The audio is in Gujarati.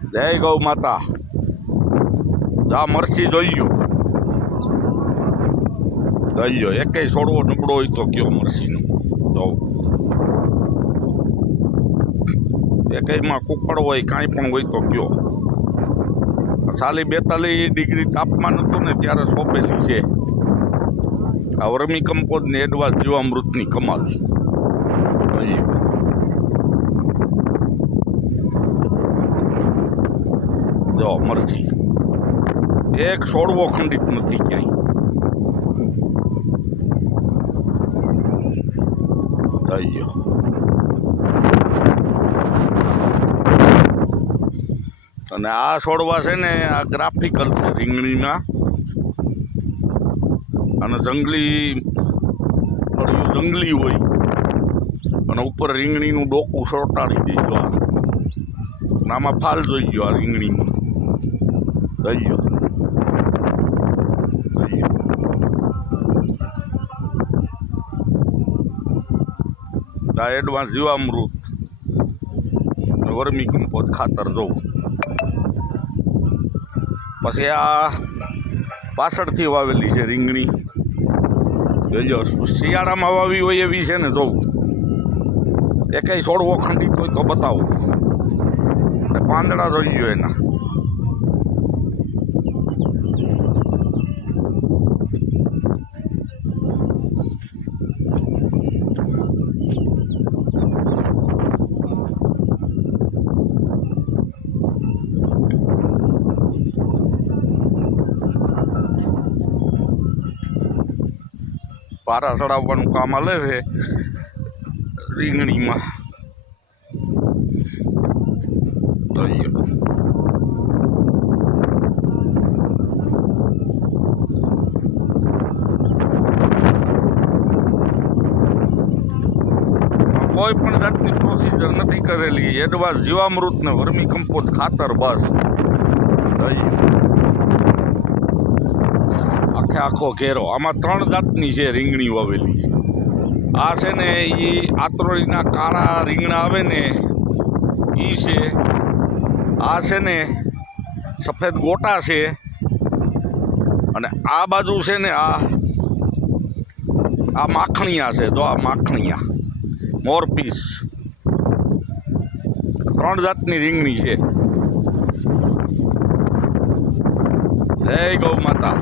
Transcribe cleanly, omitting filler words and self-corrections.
જય ગૌ માતા. જા મરસી જોઈ લો એકેય છોડવો નબળો હોય તો કયો મરસીનો જો એકેયમાં કુકડ હોય કાંઈ પણ હોય તો કયો. 42 ડિગ્રી તાપમાન હતું ને ત્યારે સોંપેલી છે આ વર્મી કમ્પોઝ ને એડવાન્સ જીવામૃતની કમાલ. જો મરચી એક છોડવો ખંડિત નથી ક્યાંય. અને આ છોડવા છે ને આ ગ્રાફિકલ છે રીંગણીમાં, અને જંગલી ફળિયું જંગલી હોય અને ઉપર રીંગણીનું ડોકું સોટાડી દેજો. આમાં ફાલ જોઈ ગયો આ રીંગણીમાં થઈ ગયો. આ એડવાન્સ જીવામૃત વર્મી કમ્પોઝ ખાતર જોવું. પછી આ પાછળથી વાવેલી છે રીંગણી જોજો. શિયાળામાં વાવી હોય એવી છે ને જોવું. એકેય છોડવો ખંડિત હોય તો બતાવો. પાંદડા જોઈ ગયો એના. પારા ચડાવવાનું કામ હાલે છે રીંગણીમાં. તો કોઈ પણ જાતની પ્રોસિજર નથી કરેલી. એડવાન્સ જીવામૃત ને વર્મી કમ્પોઝ ખાતર બસ. આખો ઘેરો. આમાં 3 જાતની છે રીંગણી વાવેલી. આ છે ને એ આતરોળીના કાળા રીંગણા આવે ને એ છે. આ છે ને સફેદ ગોટા છે. અને આ બાજુ છે ને આ માખણીયા છે. જો આ માખણીયા મોરપીસ. 3 જાતની રીંગણી છે. જય ગૌ માતા.